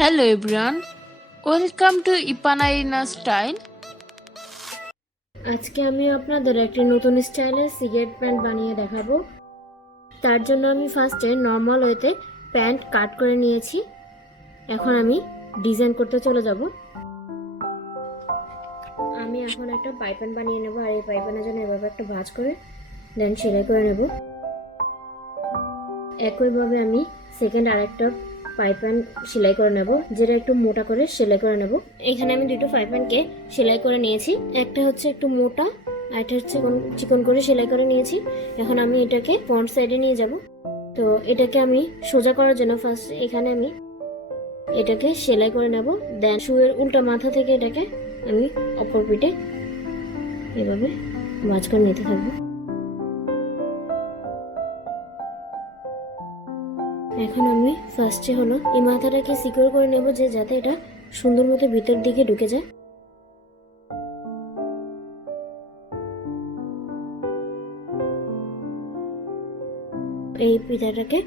Hello everyone, welcome to Epana-Erina Style. আজকে আমি আপনাদের একটি নতুন স্টাইলের সিগারেট প্যান্ট বানিয়ে দেখাবো। তার জন্য আমি ফার্স্টে নর্মাল ওয়েতে প্যান্ট কাট করে নিয়েছি। এখন আমি ডিজাইন করতে চলে যাব। আমি এখন একটা পাইপিন বানিয়ে নেব, আর এই পাইপিনের জন্য এভাবে একটা ভাঁজ করে দেন সেলাই করে নেব। একইভাবে আমি সেকেন্ড আরেকটা পাইপিন সেলাই করে নেব, যেটা একটু মোটা করে সেলাই করে নেব। এখানে আমি দুটো পাইপিনকে সেলাই করে নিয়েছি, একটা হচ্ছে একটু মোটা আর একটা হচ্ছে চিকন করে সেলাই করে নিয়েছি। এখন আমি এটাকে ফ্রন্ট সাইডে নিয়ে যাব। তো এটাকে আমি সোজা করার জন্য ফার্স্ট এখানে আমি এটাকে সেলাই করে নেব, দেন শুয়ের উল্টা মাথা থেকে এটাকে আমি অপর পিঠে এভাবে ভাঁজ করে নিতে থাকবো। এখন আমি ফার্স্টে হলো এই মাথাটাকে সিকিউর করে নেব, যে যাতে এটা সুন্দর মতো ভিতর দিকে ঢুকে যায়। এই ফিতাটাকে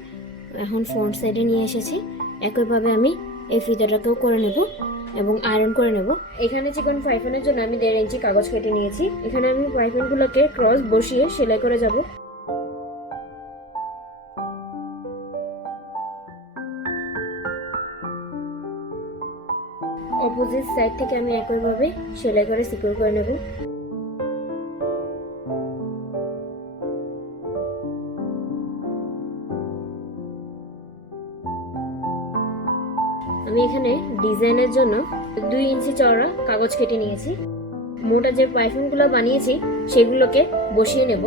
এখন ফ্রন্ট সাইডে নিয়ে এসেছি। একইভাবে আমি এই ফিতাটাকেও করে নেব এবং আয়রন করে নেব। এখানে চিকন পাইপিনের জন্য আমি 1.5 ইঞ্চি কাগজ কেটে নিয়েছি। এখানে আমি পাইপিনগুলোকে ক্রস বসিয়ে সেলাই করে যাব। অপোজিট সাইড থেকে আমি একইভাবে সেলাই করে সিকিউর করে নেব। আমি এখানে ডিজাইনের জন্য 2 ইঞ্চি চওড়া কাগজ কেটে নিয়েছি। মোটা যে পাইপিনগুলো বানিয়েছি সেগুলোকে বসিয়ে নেব।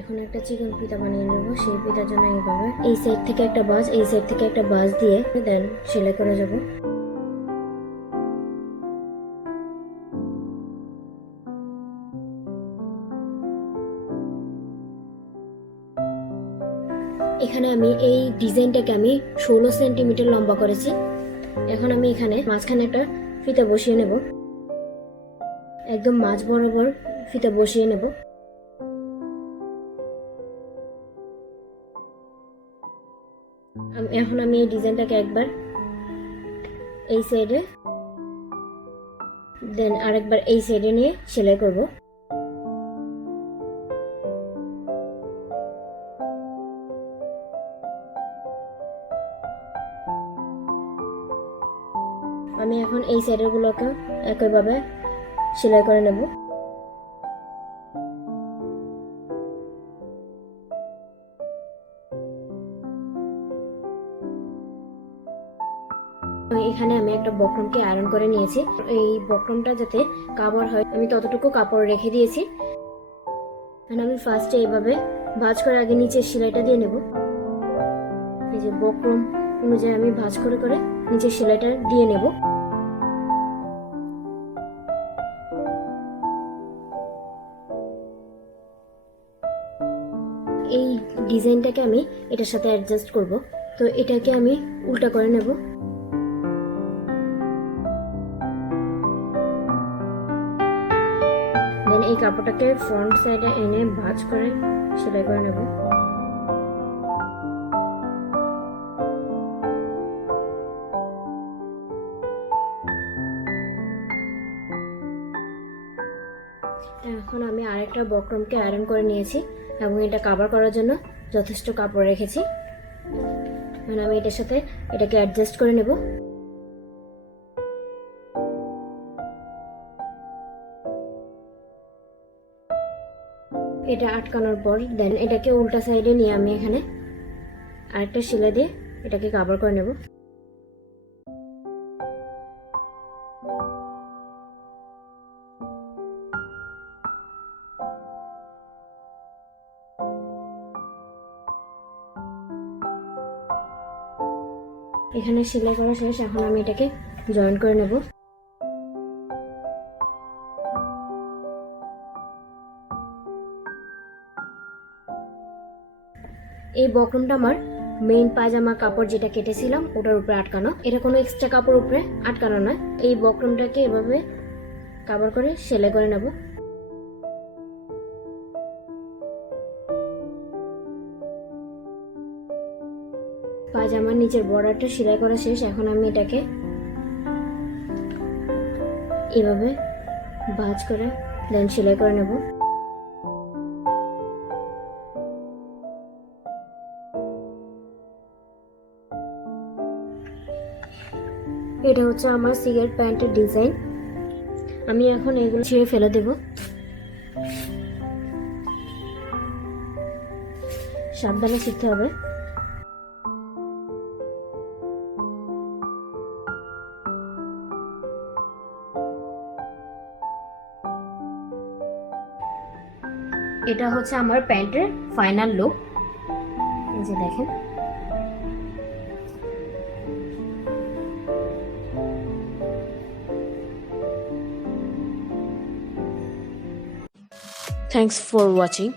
এখন একটা চিকন ফিতা বানিয়ে নেব। সেই ফিতার জন্য এইভাবে এই সাইড থেকে একটা বাজ, এই সাইড থেকে একটা বাজ দিয়ে দেন সেলাই করে যাব। এখানে আমি এই ডিজাইনটাকে আমি 16 সেন্টিমিটার লম্বা করেছি। এখন আমি এখানে মাঝখানে একটা ফিতা বসিয়ে নেব, একদম মাঝ বরাবর ফিতা বসিয়ে নেব। এখন আমি এই ডিজাইনটাকে একবার এই সাইডে দেন আরেকবার এই সাইডে নিয়ে সেলাই করব। আমি এখন এই সাইডের গুলোকে একইভাবে সেলাই করে নেব। এখানে আমি একটা বক্রমকে আয়রন করে নিয়েছি। এই বক্রমটা যাতে কাভার হয় আমি ততটুকু কাপড় রেখে দিয়েছি। আমি ফার্স্টে এইভাবে ভাঁজ করে আগে নিচের সেলাইটা দিয়ে নেব। এই যে বক্রম অনুযায়ী আমি ভাঁজ করে করে নিচের সেলাইটা দিয়ে নেব। এই ডিজাইনটাকে আমি এটার সাথে অ্যাডজাস্ট করব। তো এটাকে আমি উল্টা করে নেব। দেন এই কাপড়টাকে ফ্রন্ট সাইডে এনে ভাঁজ করে সেলাই করে নেব। এখন আমি আরেকটা বক্রমকে আয়রন করে নিয়েছি এবং এটা কভার করার জন্য যথেষ্ট কাপড় রেখেছি। এখন আমি এটার সাথে এটাকে অ্যাডজাস্ট করে নেব। এটা আটকানোর পর দেন এটাকে উল্টা সাইডে নিয়ে আমি এখানে আরেকটা সেলাই দিয়ে এটাকে কভার করে নেব। এখানে সেলাই করা শেষ। এখন আমি এটাকে জয়েন করে নেব। এই বক্রমটা আমার মেইন পায়জামা কাপড় যেটা কেটেছিলাম ওটার উপরে আটকানো, এটা কোনো এক্সট্রা কাপড় উপরে আটকানো নয়। এই বক্রমটাকে এভাবে কভার করে সেলাই করে নেব। পাজামার নিচের বর্ডারটা সেলাই করা শেষ। এখন আমি এটাকে এভাবে ভাঁজ করে দেন সেলাই করে নেব। এটা হচ্ছে আমার সিগারেট প্যান্টের ডিজাইন। আমি এখন এগুলো ছিঁড়ে ফেলে দেব। সাবধানে শিখতে হবে। এটা হচ্ছে আমার প্যান্টের ফাইনাল লুক। এই যে দেখেন। Thanks for watching.